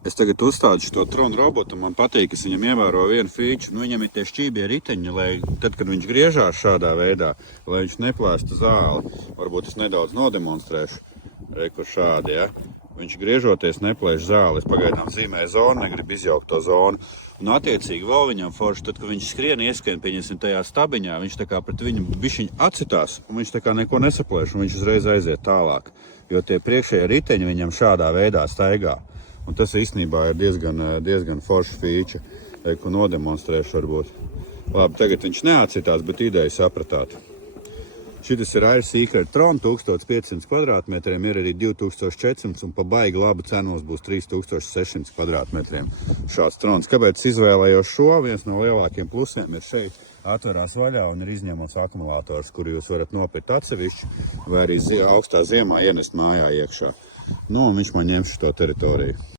Es tagad uzstādu šo tronu robotu, man patīk, es viņam ievēroju vienu feature. Nu, viņam ir tie šķībie riteņi, lai tad, kad viņš griežās šādā veidā, lai viņš neplēstu zāli. Varbūt es nedaudz nodemonstrēšu. Kur šādi, ja? Viņš griežoties neplēš zāli. Es pagaidām zīmēju zonu, negribu izjaukt to zonu. Un attiecīgi vēl viņam forši, tad, kad viņš skrien, ieskrien, pieņemsim tajā stabiņā, viņš tā kā pret viņu bišķiņ acitās, un viņš tā kā neko nesaplēš, un viņš uzreiz aiziet tālāk. Jo tie priekšējie riteņi viņam šādā veidā staigā. Un tas īstenībā ir diezgan forši feature, ko nodemonstrēšu varbūt. Labi, tagad viņš neatcitās, bet ideju sapratāt. Šitas ir Air Secret Tron, 1500 kvadrātmetriem, ir arī 2400 un pa baigi labu cenos būs 3600 kvadrātmetriem šāds trons. Kāpēc izvēlējos šo? Viens no lielākiem plusiem ir šeit atverās vaļā un ir izņemams akumulators, kuru jūs varat nopirkt atsevišķi vai arī augstā ziemā ienest mājā iekšā. Nu, un viņš man ņems šo teritoriju.